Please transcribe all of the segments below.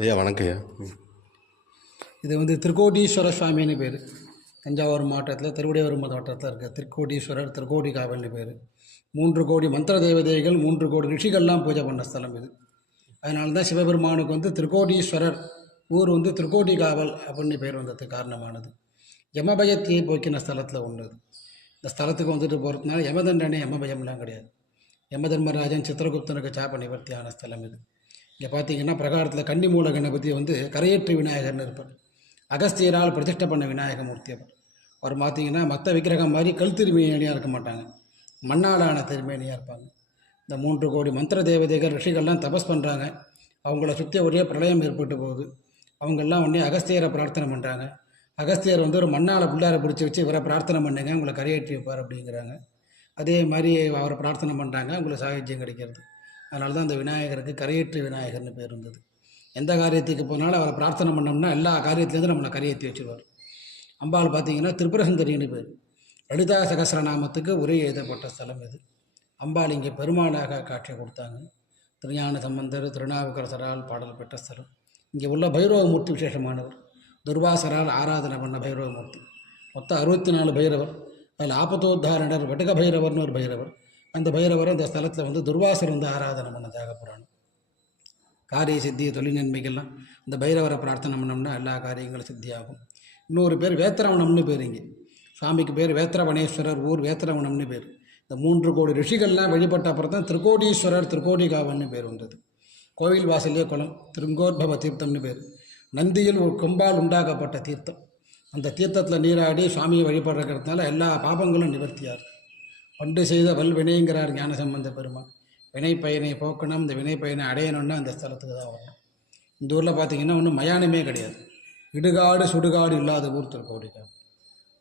ஐயா வணக்கம் ஐயா. இது வந்து திருக்கோடீஸ்வர சுவாமின்னு பேர். தஞ்சாவூர் மாவட்டத்தில் திருவிடையூர் மாவட்டத்தில் இருக்க திருக்கோடீஸ்வரர் திருக்கோடிகாவல்னு பேர். 3 கோடி மந்திர தேவதைகள் 3 கோடி ரிஷிகள்லாம் பூஜை பண்ண ஸ்தலம் இது. அதனால தான் சிவபெருமானுக்கு வந்து திருக்கோடீஸ்வரர் ஊர் வந்து திருக்கோடிகாவல் அப்படின்னு பேர் வந்ததுக்கு காரணமானது. யமபயத்தையே போக்கின ஸ்தலத்தில் ஒன்று இது. இந்த ஸ்தலத்துக்கு வந்துட்டு போகிறதுனால யமதண்டனை யமபயம்லாம் கிடையாது. யமதர்மராஜன் சித்திரகுப்தனுக்கு சாப்ப நிவர்த்தியான ஸ்தலம் இது. இங்கே பார்த்தீங்கன்னா பிரகாரத்தில் கன்னிமூல கணபதி வந்து கரையேற்று விநாயகர்னு இருப்பார். அகஸ்தியரால் பிரதிஷ்டை பண்ண விநாயகமூர்த்தி அவர் பார்த்தீங்கன்னா மற்ற விக்கிரகம் மாதிரி கல் திருமேனியாக இருக்க மாட்டாங்க, மண்ணாலான திருமேனியாக இருப்பாங்க. இந்த 3 கோடி மந்திர தேவதைகள் ரிஷிகள்லாம் தபஸ் பண்ணுறாங்க. அவங்கள சுற்றி ஒரே பிரளயம் ஏற்பட்டு போகுது. அவங்கெல்லாம் உடனே அகஸ்தியரை பிரார்த்தனை பண்ணுறாங்க. அகஸ்தியர் வந்து ஒரு மண்ணால் பிள்ளாரை பிடிச்சி வச்சு இவரை பிரார்த்தனை பண்ணுங்க, உங்களை கரையேற்றி வைப்பார் அப்படிங்கிறாங்க. அதே மாதிரி அவரை பிரார்த்தனை பண்ணுறாங்க, அவங்களுக்கு சாகித்யம் கிடைக்கிறது. அதனால தான் அந்த விநாயகருக்கு கரையேற்று விநாயகர்னு பேர் இருந்தது. எந்த காரியத்துக்கு போனாலும் அவரை பிரார்த்தனை பண்ணோம்னா எல்லா காரியத்துலேருந்து நம்மளை கரையேற்றி வச்சுருவார். அம்பாள் பார்த்திங்கன்னா திரிபுரசுந்தரின்னு பேர். லலிதா சகஸ்ரநாமத்துக்கு உரை எழுதப்பட்ட ஸ்தலம் இது. அம்பாள் இங்கே பெருமாளாக காட்சி கொடுத்தாங்க. திருஞான சம்பந்தர் திருநாவுக்கரசரால் பாடல் பெற்ற ஸ்தலம். இங்கே உள்ள பைரவமூர்த்தி விசேஷமானவர். துர்வாசரால் ஆராதனை பண்ண பைரவமூர்த்தி. மொத்தம் 64 பைரவர். அதில் ஆபத்தோத்தாரணர் வடக பைரவர்னு ஒரு பைரவர். அந்த பைரவரை இந்த ஸ்தலத்தில் வந்து துர்வாசர் வந்து ஆராதனை பண்ணதாக புராணம். காரிய சித்தி தொழில் நன்மைகள்லாம் இந்த பைரவரை பிரார்த்தனை பண்ணோம்னா எல்லா காரியங்களும் சித்தியாகும். இன்னொரு பேர் வேத்திரவனம்னு பேர். இங்கே சுவாமிக்கு பேர் வேத்திரவனேஸ்வரர், ஊர் வேத்திரவனம்னு பேர். இந்த 3 கோடி ரிஷிகள்லாம் வழிபட்ட அப்புறம் தான் திருக்கோடீஸ்வரர் திருக்கோடிகாவல்னு பேர் வந்தது. கோவில் வாசலே குளம் திருங்கோத்பவ தீர்த்தம்னு பேர். நந்தியில் ஒரு கொம்பால் உண்டாக்கப்பட்ட தீர்த்தம். அந்த தீர்த்தத்தில் நீராடி சுவாமியை வழிபடுறதுனால எல்லா பாபங்களும் நிவர்த்தியார். பண்டு செய்த வல்வினைங்கிறார் ஞானசம்பந்த பெருமான். வினை பயனை போக்கணும், இந்த வினை பயனை அடையணும்னா அந்த ஸ்தலத்துக்கு தான் வரணும். இந்த ஊரில் பார்த்திங்கன்னா ஒன்றும் மயானமே கிடையாது. இடுகாடு சுடுகாடு இல்லாத ஊர் திருக்கோடிகாவல்.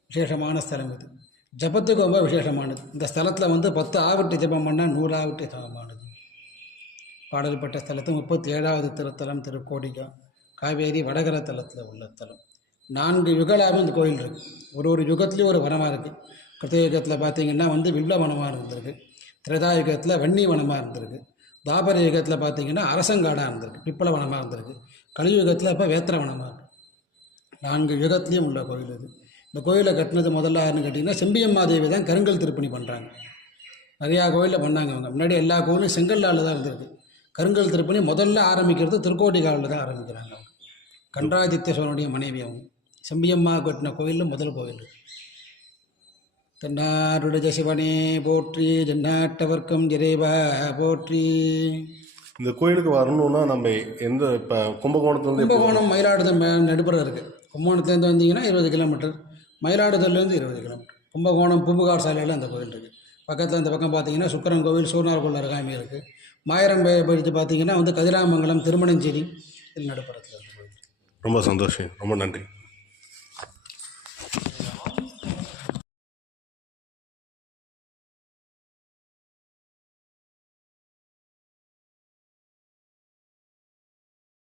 விசேஷமான ஸ்தலம் இது. ஜபத்துக்கு ரொம்ப விசேஷமானது. இந்த ஸ்தலத்தில் வந்து 10 ஆவட்டு ஜபம் பண்ணால் 100 ஆவட்டு சமமானது. பாடல்பட்ட ஸ்தலத்து 37வது திருத்தலம் திருக்கோடிகா. காவேரி வடகர தலத்தில் உள்ள தலம். 4 யுகலாகவும் இந்த கோயில் இருக்குது. ஒரு யுகத்துலேயும் ஒரு வனமாக இருக்குது. கிருத்தயுகத்தில் பார்த்திங்கன்னா வந்து வில்வ வனமாக இருந்திருக்கு. திரேதாயுகத்தில் வன்னி வனமாக இருந்திருக்கு. தாபர யுகத்தில் பார்த்திங்கன்னா அரசங்காடாக இருந்திருக்கு, பிப்பள வனமாக இருந்திருக்கு. கலியுகத்தில் இப்போ வேத்திர வனமாக இருக்குது. 4 யுகத்துலேயும் உள்ள கோயில் இது. இந்த கோயிலை கட்டினது முதல்ல யாருன்னு கேட்டிங்கன்னா செம்பியம்மாதேவி தான் கருங்கல் திருப்பணி பண்ணுறாங்க. நிறையா கோயிலில் பண்ணாங்க அவங்க. முன்னாடி எல்லா கோயிலும் செங்கல்லால் தான் இருந்திருக்கு. கருங்கல் திருப்பணி முதல்ல ஆரம்பிக்கிறது திருக்கோடிகாவில் தான் ஆரம்பிக்கிறாங்க அவங்க. கண்டராதித்ய சோழனுடைய மனைவி அவங்க. செம்பியம்மா கட்டின கோயிலில் முதல் கோயில். தென்னாருடைய சிவனே போற்றி, ஜன்னாட்டவர்க்கும் இறைவா போற்றி. இந்த கோயிலுக்கு வரணும்னா நம்ம எந்த இப்போ கும்பகோணம் மயிலாடுதுறை நடுப்புற இருக்குது. கும்பகோணத்துலேருந்து வந்தீங்கன்னா 20 கிலோமீட்டர், மயிலாடுதுறையிலேருந்து 20 கிலோமீட்டர். கும்பகோணம் பூம்புகார் சாலையில் அந்த கோயில் இருக்குது. பக்கத்தில் இந்த பக்கம் பார்த்தீங்கன்னா சுக்கரன் கோவில் சூர்னார் கோயில் அருகாமை இருக்குது. மாயிரம் பயிற்சி பார்த்தீங்கன்னா வந்து கதிராமங்கலம் திருமணஞ்சேரி நடுப்புறத்தில் இருக்குது. ரொம்ப சந்தோஷம், ரொம்ப நன்றி.